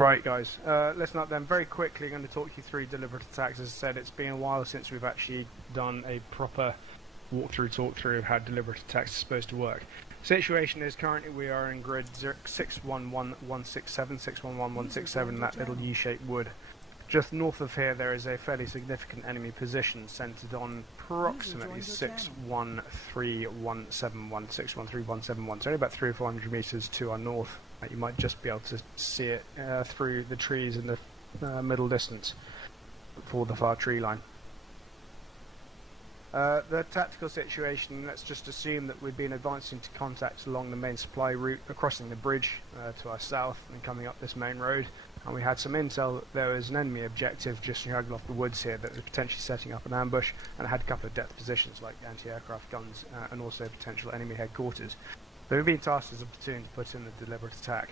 Right guys, let's not then very quickly going to talk you through deliberate attacks. As I said, it's been a while since we've actually done a proper talk-through of how deliberate attacks are supposed to work. Situation is currently we are in grid 611167, that little U-shaped wood. Just north of here there is a fairly significant enemy position centered on approximately 61317161371, so only about 300 or 400 meters to our north. You might just be able to see it through the trees in the middle distance for the far tree line. The tactical situation, let's just assume that we've been advancing to contact along the main supply route, crossing the bridge to our south and coming up this main road, and we had some intel that there was an enemy objective just dragging off the woods here that was potentially setting up an ambush, and it had a couple of depth positions like anti-aircraft guns and also potential enemy headquarters. So we've been tasked as a platoon to put in a deliberate attack.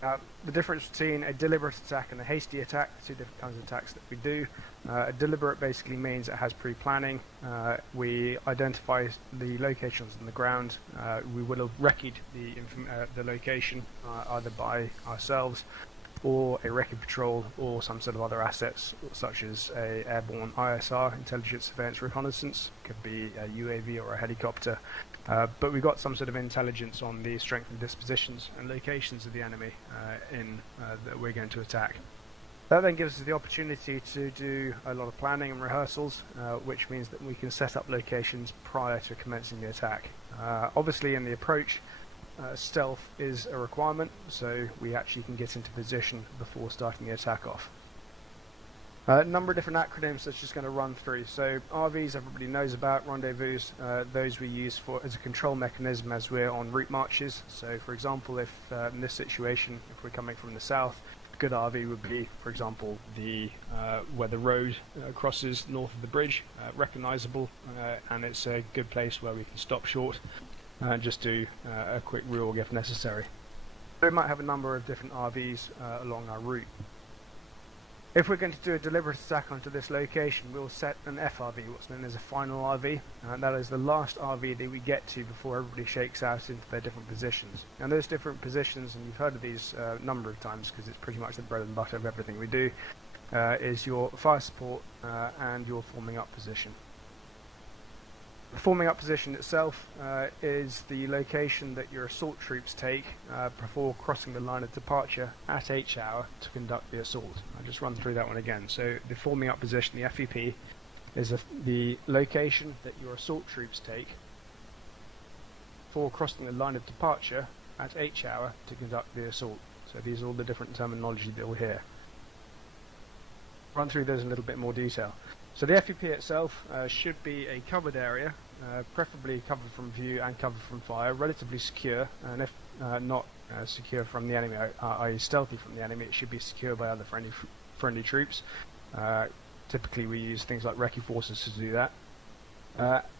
The difference between a deliberate attack and a hasty attack, two different kinds of attacks that we do. A deliberate basically means it has pre-planning. We identify the locations on the ground. We will have recce'd the location either by ourselves or a recce patrol or some sort of other assets such as a airborne ISR, intelligence surveillance reconnaissance, could be a UAV or a helicopter. But we've got some sort of intelligence on the strength and dispositions and locations of the enemy that we're going to attack. That then gives us the opportunity to do a lot of planning and rehearsals, which means that we can set up locations prior to commencing the attack. Obviously in the approach, stealth is a requirement, so we actually can get into position before starting the attack off. A number of different acronyms that's just going to run through. So RVs everybody knows about, rendezvous, those we use as a control mechanism as we're on route marches. So for example, if in this situation, if we're coming from the south, a good RV would be, for example, where the road crosses north of the bridge, recognisable, and it's a good place where we can stop short and just do a quick reorg if necessary. So we might have a number of different RVs along our route. If we're going to do a deliberate attack onto this location, we'll set an FRV, what's known as a final RV, and that is the last RV that we get to before everybody shakes out into their different positions. And those different positions, and you've heard of these a number of times because it's pretty much the bread and butter of everything we do, is your fire support and your forming up position. The forming up position itself is the location that your assault troops take before crossing the line of departure at H hour to conduct the assault. I'll just run through that one again. So the forming up position, the FEP, is the location that your assault troops take before crossing the line of departure at H hour to conduct the assault. So these are all the different terminology that we'll hear. Run through those in a little bit more detail. So the FEP itself should be a covered area, preferably covered from view and covered from fire, relatively secure, and if not secure from the enemy, i.e. stealthy from the enemy, it should be secure by other friendly troops. Typically we use things like recce forces to do that.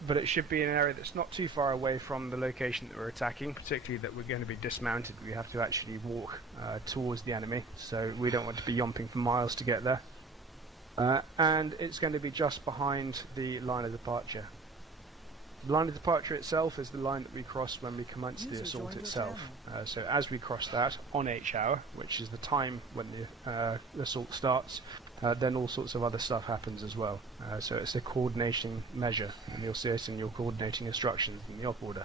But it should be an area that's not too far away from the location that we're attacking, particularly that we're going to be dismounted. We have to actually walk towards the enemy, so we don't want to be yomping for miles to get there. And it's going to be just behind the line of departure. The line of departure itself is the line that we cross when we commence the assault itself. So as we cross that on H hour, which is the time when the assault starts, then all sorts of other stuff happens as well. So it's a coordinating measure, and you'll see it in your coordinating instructions in the op order.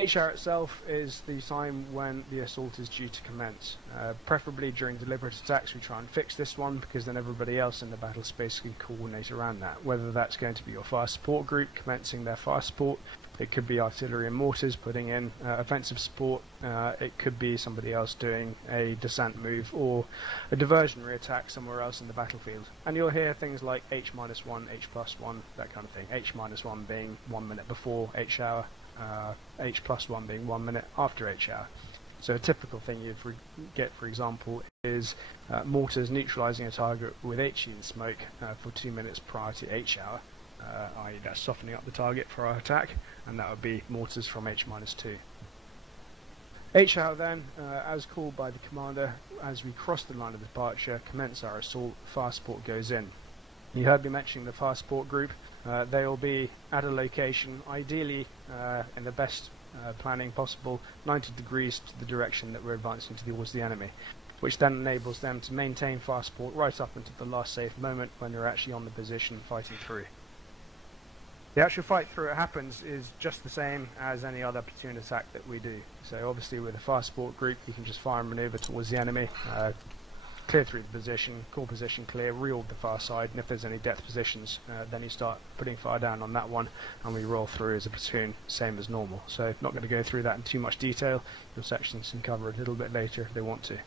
H hour itself is the time when the assault is due to commence. Preferably during deliberate attacks we try and fix this one, because then everybody else in the battle space can coordinate around that. Whether that's going to be your fire support group commencing their fire support, it could be artillery and mortars putting in offensive support, it could be somebody else doing a descent move or a diversionary attack somewhere else in the battlefield. And you'll hear things like H-1, H+1, that kind of thing. H-1 being 1 minute before H hour, H+1 being 1 minute after H hour. So a typical thing you'd get, for example, is mortars neutralising a target with HE in smoke for 2 minutes prior to H hour, i.e. that's softening up the target for our attack, and that would be mortars from H-2. H hour then, as called by the commander, as we cross the line of departure, commence our assault, fire support goes in. You heard me mentioning the fire support group. They will be at a location, ideally in the best planning possible, 90 degrees to the direction that we're advancing towards the enemy. which then enables them to maintain fire support right up until the last safe moment when they're actually on the position fighting through. The actual fight through it happens is just the same as any other platoon attack that we do. So obviously with a fire support group you can just fire and manoeuvre towards the enemy, clear through the position, core position clear, reorg the far side, and if there's any depth positions then you start putting fire down on that one and we roll through as a platoon, same as normal. So not going to go through that in too much detail, your sections can cover it a little bit later if they want to.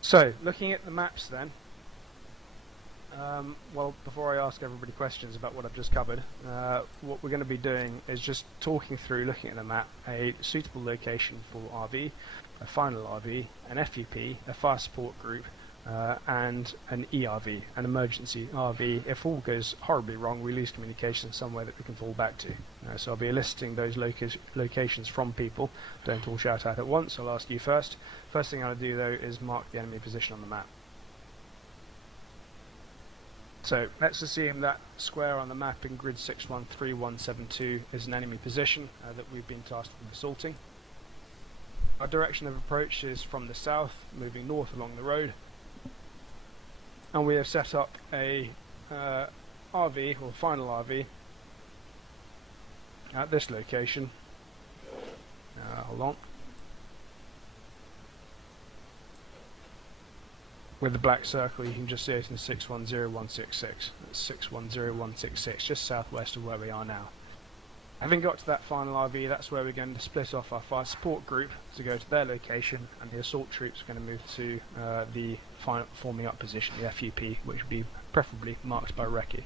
So looking at the maps then, well, before I ask everybody questions about what I've just covered, what we're going to be doing is just talking through, looking at the map, a suitable location for RV, a final RV, an FUP, a fire support group, and an ERV, an emergency RV. If all goes horribly wrong, we lose communication somewhere that we can fall back to. So I'll be eliciting those locations from people. Don't all shout out at once, I'll ask you first. First thing I'll do though is mark the enemy position on the map. So let's assume that square on the map in grid 613172 is an enemy position that we've been tasked with assaulting. Our direction of approach is from the south, moving north along the road, and we have set up a RV, or final RV, at this location. Hold on. With the black circle, you can just see it in 610166. That's 610166, just southwest of where we are now. Having got to that final RV, that's where we're going to split off our fire support group to go to their location, and the assault troops are going to move to the final forming up position, the FUP, which would be preferably marked by recce.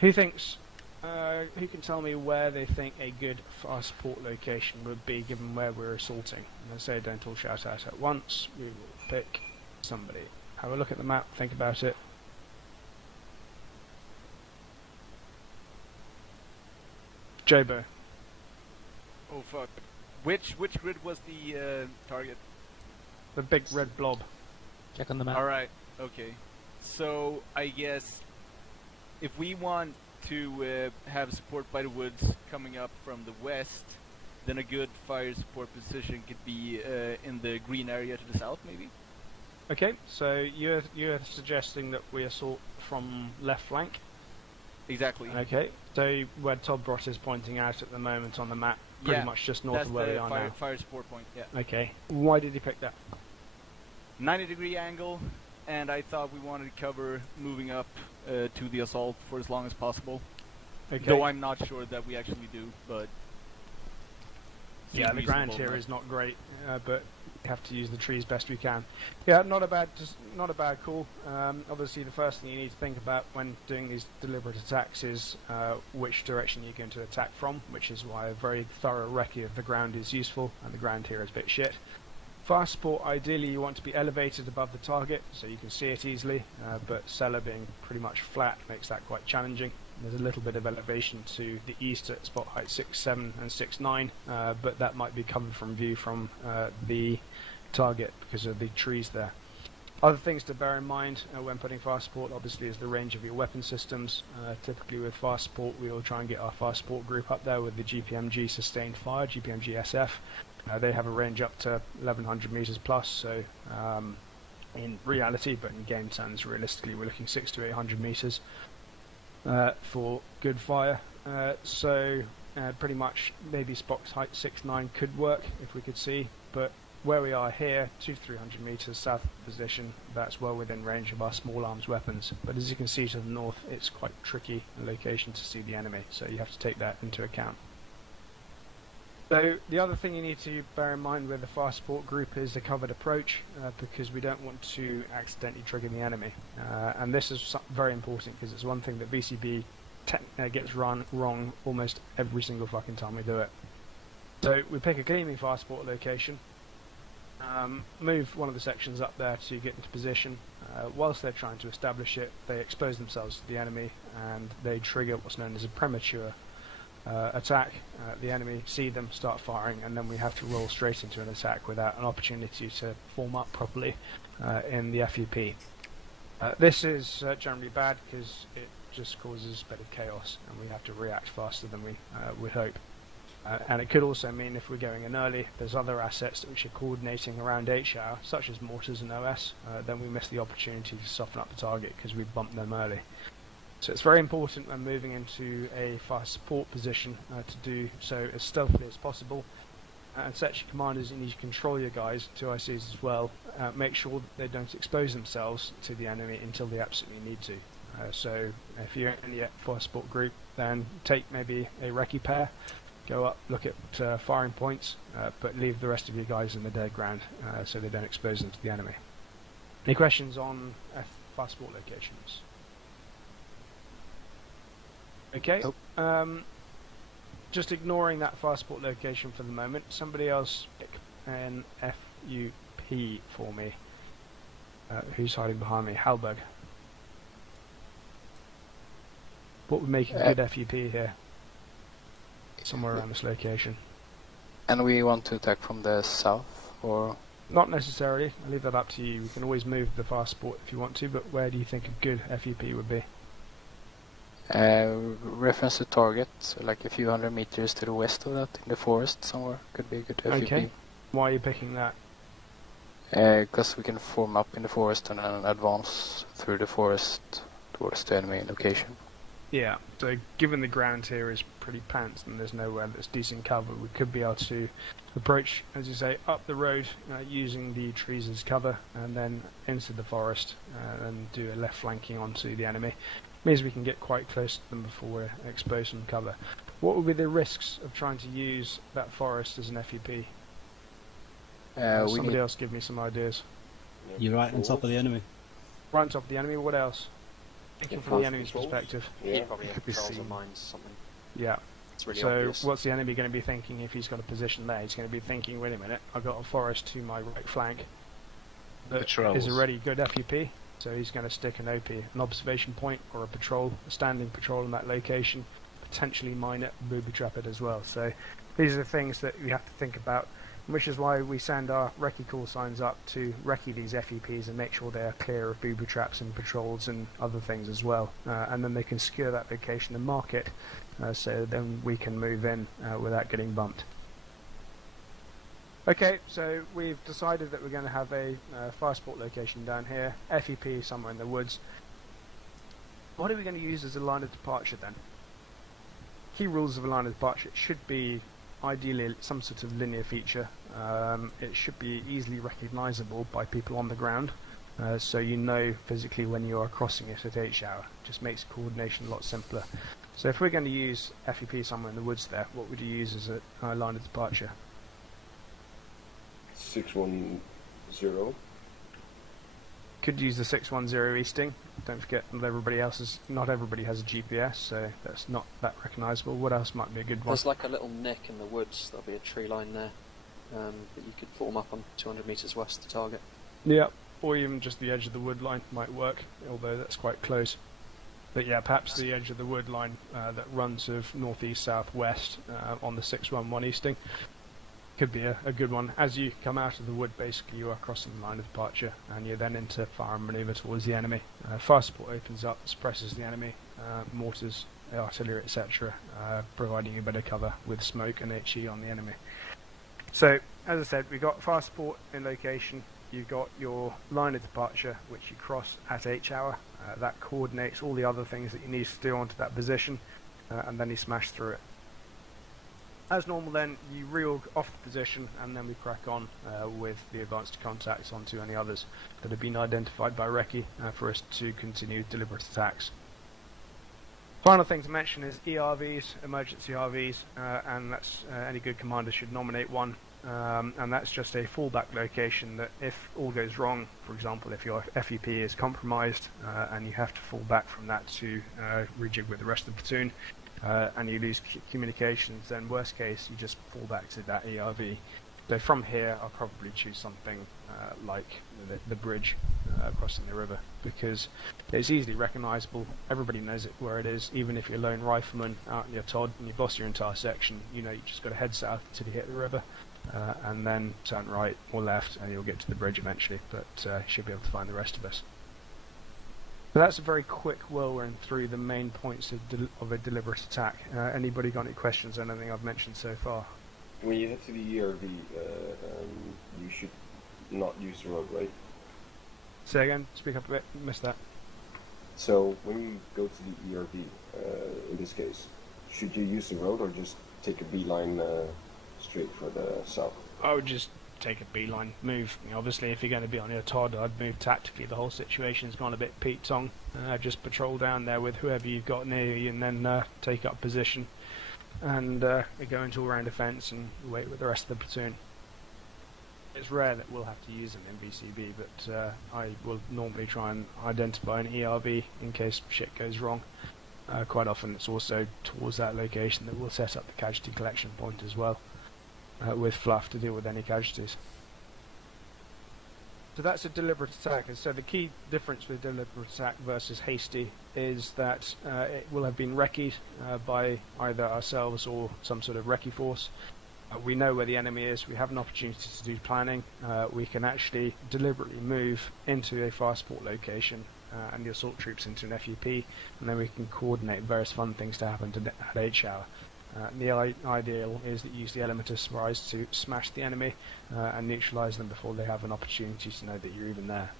Who can tell me where they think a good fire support location would be given where we're assaulting? And I say don't all shout out at once, we will pick somebody. Have a look at the map, think about it. Jobo. Oh fuck. Which grid was the target? The big red blob. Check on the map. Alright, okay. So I guess if we want to have support by the woods coming up from the west, then a good fire support position could be in the green area to the south, maybe? Okay, so you're suggesting that we assault from left flank? Exactly. Okay, so where Tobrot is pointing out at the moment on the map, pretty much just north of where we are now. That's the fire support point, yeah. Okay, why did you pick that? 90-degree angle, and I thought we wanted to cover moving up to the assault for as long as possible. Okay. Though I'm not sure that we actually do, but... Yeah, the ground here is not great, but we have to use the trees best we can. Yeah, not a bad call. Obviously, the first thing you need to think about when doing these deliberate attacks is which direction you're going to attack from, which is why a very thorough recce of the ground is useful, and the ground here is a bit shit. Fire support, ideally you want to be elevated above the target so you can see it easily, but cellar being pretty much flat makes that quite challenging. There's a little bit of elevation to the east at spot height 6.7 and 6.9, but that might be covered from view from the target because of the trees there. Other things to bear in mind when putting fire support obviously is the range of your weapon systems. Typically with fire support we will try and get our fire support group up there with the GPMG sustained fire, GPMG SF. They have a range up to 1100 meters plus, so in reality, but in game terms realistically we're looking 600 to 800 meters. For good fire, so pretty much maybe spot height 6.9 could work if we could see, but where we are here, 200 to 300 meters south of the position, that's well within range of our small arms weapons, but as you can see to the north it's quite tricky location to see the enemy, so you have to take that into account. So the other thing you need to bear in mind with the fire support group is the covered approach, because we don't want to accidentally trigger the enemy. And this is very important because it's one thing that VCB gets wrong almost every single fucking time we do it. So we pick a gleaming fire support location, move one of the sections up there to get into position. Whilst they're trying to establish it, they expose themselves to the enemy and they trigger what's known as a premature attack. The enemy see them, start firing, and then we have to roll straight into an attack without an opportunity to form up properly in the FUP. This is generally bad because it just causes a bit of chaos and we have to react faster than we would hope. And it could also mean if we're going in early, there's other assets which are coordinating around H-hour, such as mortars and OS, then we miss the opportunity to soften up the target because we bumped them early. So it's very important when moving into a fire support position to do so as stealthily as possible. And section commanders, you need to control your guys, 2 ICs as well, make sure that they don't expose themselves to the enemy until they absolutely need to. So if you're in the fire support group, then take maybe a recce pair, go up, look at firing points, but leave the rest of your guys in the dead ground so they don't expose them to the enemy. Any questions on fire support locations? Okay. Nope. Just ignoring that fire support location for the moment, somebody else pick an FUP for me. Who's hiding behind me? Halberg. What would make a good FUP here? Somewhere around this location. And we want to attack from the south, or? Not necessarily. I'll leave that up to you. We can always move the fire support if you want to, but where do you think a good FUP would be? Reference to target, so like a few hundred meters to the west of that, in the forest somewhere, could be a good FUP. Okay. Why are you picking that? Because we can form up in the forest and then advance through the forest towards the enemy location. Yeah, so given the ground here is pretty pants and there's nowhere that's decent cover, we could be able to approach, as you say, up the road using the trees as cover and then into the forest and do a left flanking onto the enemy. Means we can get quite close to them before we're exposed from cover. What would be the risks of trying to use that forest as an FUP? Somebody else give me some ideas. You're right on top of the enemy. Right on top of the enemy, what else? Thinking from the enemy's perspective. Yeah, probably controls or mines something. Yeah. It's really so obvious. What's the enemy going to be thinking if he's got a position there? He's going to be thinking, wait a minute, I've got a forest to my right flank that is already good FUP, so he's going to stick an OP, an observation point or a patrol, a standing patrol in that location, potentially mine it, booby trap it as well. So these are the things that we have to think about, which is why we send our recce call signs up to recce these FUPs and make sure they are clear of booby traps and patrols and other things as well. And then they can secure that location and mark it, so then we can move in without getting bumped. Okay, so we've decided that we're going to have a fire support location down here, FUP somewhere in the woods. What are we going to use as a line of departure then? Key rules of a line of departure: it should be ideally some sort of linear feature. It should be easily recognisable by people on the ground, so you know physically when you are crossing it at H-hour. Just makes coordination a lot simpler. So if we're going to use FUP somewhere in the woods there, what would you use as a line of departure? 610. Could use the 610 easting. Don't forget not everybody has a GPS, so that's not that recognisable. What else might be a good one? There's like a little nick in the woods. There'll be a tree line there that you could form up on 200 metres west to target. Yeah, or even just the edge of the wood line might work, although that's quite close. But yeah, perhaps the edge of the wood line that runs of northeast southwest on the 611 easting could be a good one. As you come out of the wood, basically you are crossing the line of departure and you're then into fire and manoeuvre towards the enemy. Fire support opens up, suppresses the enemy, mortars, artillery, etc., providing you better cover with smoke and HE on the enemy. So, as I said, we've got fire support in location, you've got your line of departure which you cross at H-hour, that coordinates all the other things that you need to do onto that position, and then you smash through it. As normal then, you reorg off the position and then we crack on with the advanced contacts onto any others that have been identified by recce for us to continue deliberate attacks. Final thing to mention is ERVs, emergency RVs, and that's any good commander should nominate one, and that's just a fallback location that if all goes wrong, for example if your FUP is compromised and you have to fall back from that to rejig with the rest of the platoon, and you lose communications, then worst case you just fall back to that ERV. So from here I'll probably choose something like the bridge crossing the river, because it's easily recognisable, everybody knows it where it is. Even if you're a lone rifleman out in your Todd and you boss your entire section, you know you just got to head south until you hit the river, and then turn right or left and you'll get to the bridge eventually, but you should be able to find the rest of us. So that's a very quick whirlwind through the main points of a deliberate attack. Anybody got any questions on anything I've mentioned so far? When you head to the ERV, you should not use the road, right? Say again, speak up a bit, missed that. So when you go to the ERV, in this case, should you use the road or just take a beeline straight for the south? I would just take a beeline move. Obviously, if you're going to be on your Todd, I'd move tactically. The whole situation's gone a bit Pete Tong. Just patrol down there with whoever you've got near you and then take up position. And go into all-round defence and wait with the rest of the platoon. It's rare that we'll have to use them in VCB, but I will normally try and identify an ERV in case shit goes wrong. Quite often it's also towards that location that we'll set up the casualty collection point as well, with fluff to deal with any casualties. So that's a deliberate attack. And so the key difference with deliberate attack versus hasty is that it will have been recce'd by either ourselves or some sort of recce force. We know where the enemy is, we have an opportunity to do planning, we can actually deliberately move into a fire support location and the assault troops into an FUP, and then we can coordinate various fun things to happen at 8 hour. The ideal is that you use the element of surprise to smash the enemy and neutralise them before they have an opportunity to know that you're even there.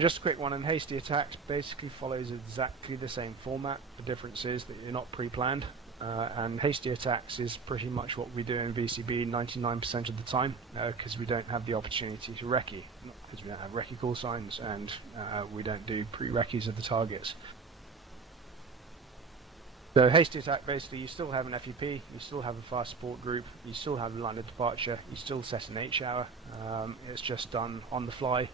Just a quick one, and hasty attacks basically follows exactly the same format. The difference is that you're not pre-planned, and hasty attacks is pretty much what we do in VCB 99% of the time, because we don't have the opportunity to recce, because we don't have recce call signs, and we don't do pre-recces of the targets. So hasty attack, basically you still have an FUP, you still have a fire support group, you still have a line of departure, you still set an H hour, it's just done on the fly,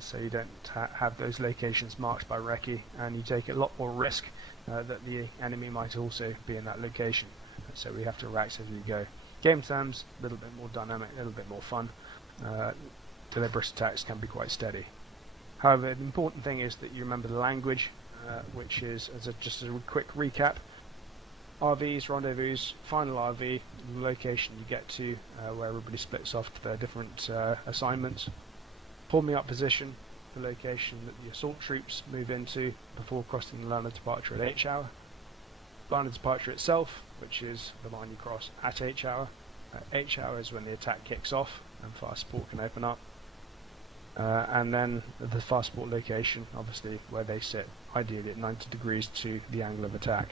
so you don't have those locations marked by recce, and you take a lot more risk that the enemy might also be in that location, so we have to react as we go. Game terms, a little bit more dynamic, a little bit more fun. Deliberate attacks can be quite steady. However, the important thing is that you remember the language, which is, just a quick recap, RVs, rendezvous, final RV, the location you get to where everybody splits off to their different assignments. Forming up position, the location that the assault troops move into before crossing the line of departure at H hour. Line of departure itself, which is the line you cross at H hour. H hour is when the attack kicks off and fire support can open up. And then the fire support location, obviously where they sit, ideally at 90 degrees to the angle of attack.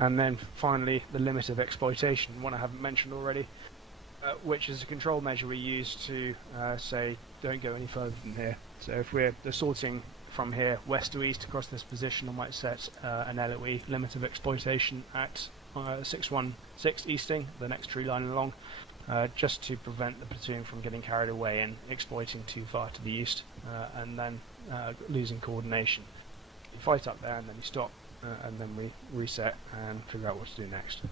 And then finally the limit of exploitation, one I haven't mentioned already, which is a control measure we use to say don't go any further than here. So if we're assaulting from here west to east across this position, I might set an LOE, limit of exploitation, at 616 easting, the next tree line along, just to prevent the platoon from getting carried away and exploiting too far to the east, and then losing coordination. You fight up there and then you stop, and then we reset and figure out what to do next.